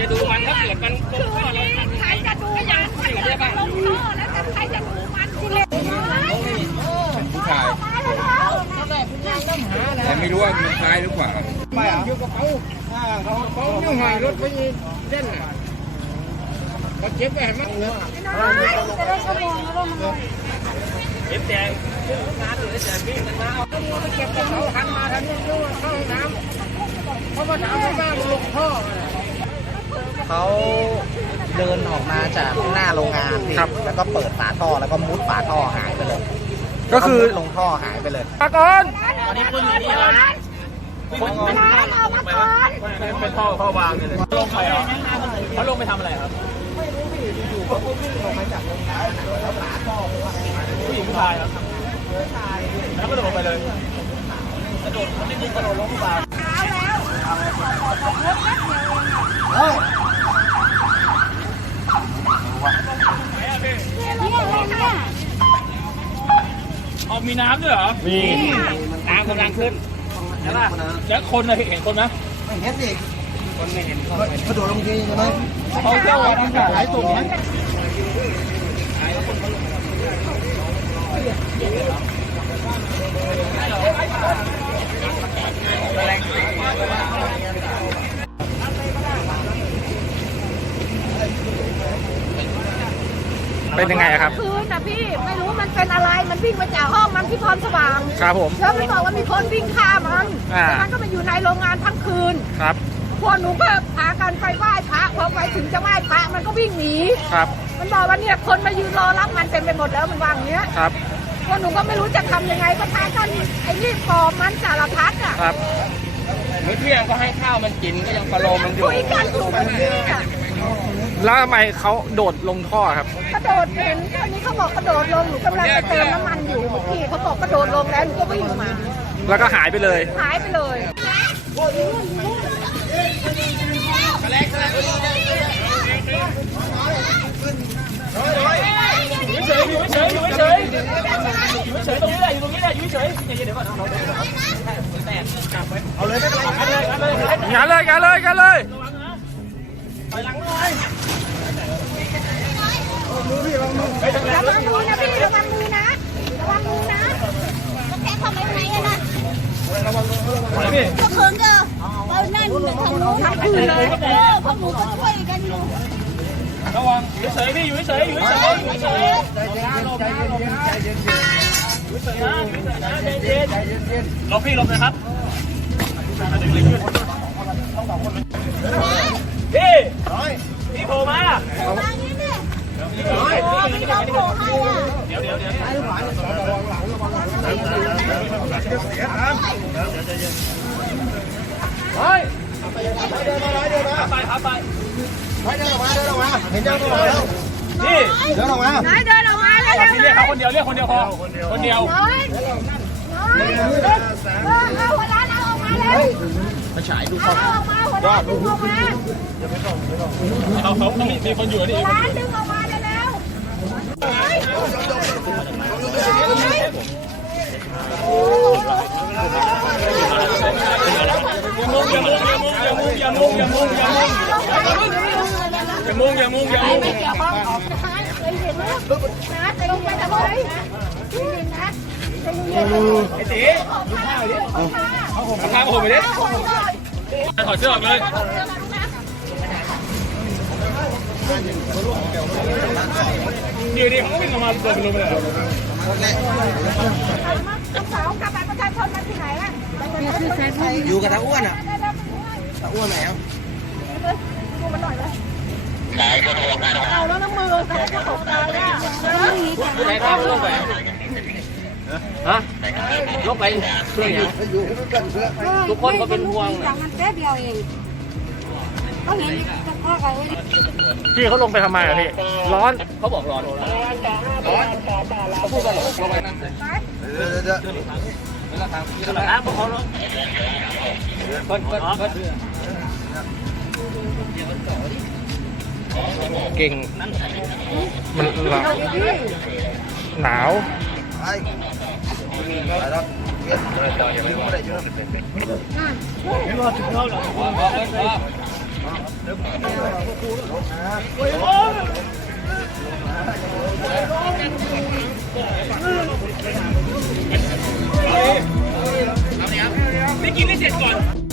จะดูมันถ้าเกิดมันคือนี่ใครจะดูมันถ้าเกิดมันลงท่อแล้วใครจะดูมันคุณเลยผู้ชายแต่ไม่รู้ว่ามันซ้ายหรือขวาไม่เหรออยู่กับเขาเขาอยู่ห่างรถไปเส้นเขาเจ็บไปเห็นมั้งเลยจะได้ชั่วโมงแล้วมันเจ็บแต่ขึ้นน้ำหรือแต่วิ่งมันมาเอาเก็บเขาทันมาทันเข้าห้องน้ำเขามาถามว่าบ้านลงท่อ เขาเดินออกมาจากหน้าโรงงานพี่ครับ แล้วก็เปิดฝาท่อแล้วก็มุดฝาท่อหายไปเลยก็คือแล้วมุดลงท่อหายไปเลยปากก่อนตอนนี้คุณอยู่นี่เหรอร้านเอามาก่อนเป็นท่อท่อวางเลยลงไปเหรอเขาลงไปทำอะไรครับผู้หญิงผู้ชายครับแล้วก็โดดลงไปเลยกระโดดไม่ได้กระโดดลงไปเช้าแล้วเนี่ยเลยเนี่ย ออกมีน้ำด้วยเหรอ มีน้ำกำลังขึ้นใช่ป่ะแล้วคนนะเห็นคนไหมไม่เห็นสิคนไม่เห็นกระโดดลงทีใช่ไหมเขาเที่ยววันขายตุ่มไหม เป็นยังไงอะครับ คืนนะพี่ไม่รู้มันเป็นอะไรมันวิ่งมาจากห้องมันที่พรสว่างครับผม แล้วมันบอกว่ามีคนวิ่งฆ่ามันอ่า แล้วมันก็มาอยู่ในโรงงานทั้งคืนครับ พวกหนูก็พากันไปไหว้พระพอไปถึงจะไหว้พระมันก็วิ่งหนีครับ มันบอกว่าเนี่ยคนมายืนรอรับมันเต็มไปหมดแล้วมันวางอย่างเงี้ยครับ พวกหนูก็ไม่รู้จะทำยังไงก็พากันไอ้นี่ปลอมมันสารพัดอะครับเมื่อเที่ยงก็ให้ข้าวมันกินก็ยังประโลมมันอยู่คุยกันอยู่เมื่อกี้อะ แล้วทำไมเขาโดดลงท่อครับ กระโดดเห็นตอนนี้เขาบอกกระโดดลงหนูกำลังไปเติมน้ำมันอยู่เมื่อกี้เขาบอกกระโดดลงแล้วหนูก็วิ่งมาแล้วก็หายไปเลย หายไปเลยเฉยอยู่เฉยอยู่เฉยอยู่เฉยตรงนี้แหละอยู่ตรงนี้แหละอยู่เฉยเดี๋ยวก่อนเราเอาเลยไม่เป็นไรกันเลยกันเลยงานเลยงานเลยงานเลย ระวังมือนะพี่ระวังมือนะระวังมือนะก็แค่เข้าไปไหนอะนะพี่ก็เขินเจอเรานั่นทางนู้นทางคืนเลยเออพวกหนูก็ช่วยกันอยู่ระวังอยู่เฉยพี่อยู่เฉยอยู่เฉยอยู่เฉยหลบพี่หลบนะครับ เฮ้ยไปครับไปไปเดินออกมาเดินออกมาเห็นยังตัวแล้วพี่เดินออกมาน้อยเดินออกมาแล้วพี่เรียกเขาคนเดียวเรียกคนเดียวพอคนเดียวน้อยน้อยเออเอาหัวร้านเอาออกมาเลยไปฉายดูเอาออกมาหัวร้านดึงออกมาเขาเขาต้องมีคนอยู่นี่หัวร้านดึงออกมาเร็วอ มุ่งอย่ามุ่งอย่ามุ่งอย่ามุ่งอย่ามุ่งอย่ามุ่งไม่เกี่ยวข้องของนะคะเคยเห็นนะนะจะลงไปทำไมนี่นะไอ้ตีดูข้าวดิเอาผมข้าวผมไปดิถอดเสื้อออกเงยเดี๋ยวนี้เขาวิ่งออกมาตัวเป็นลมเลยสาวกลับมงประชาชนมาที่ไหนล่ะอยู่กับท้งอ้วนอะ ตาอ้วนไหนอะดูมันหน่อยเลยเอาแล้วน้ำมือใส่กระตกตายอะไหนครับลงไปฮะลงไปเพื่อนยังทุกคนก็เป็นห่วงจากมันแป๊บเดียวเองเขาเห็นจะพ่อเขาพี่เขาลงไปทำไมอะพี่ ร้อนเขาบอกร้อน ร้อนเขาพูดกันหรอลงไปนั่งเดี๋ยวเดี๋ยวน้ำเขาเนาะเพิ่นเพิ่นเพิ่นเก่งมันร้อนหนาวไปไปแล้วเก็บไม่ได้เยอะไม่ร เก่ง มันหนาวหนาวไม่กินให้เสร็จก่อน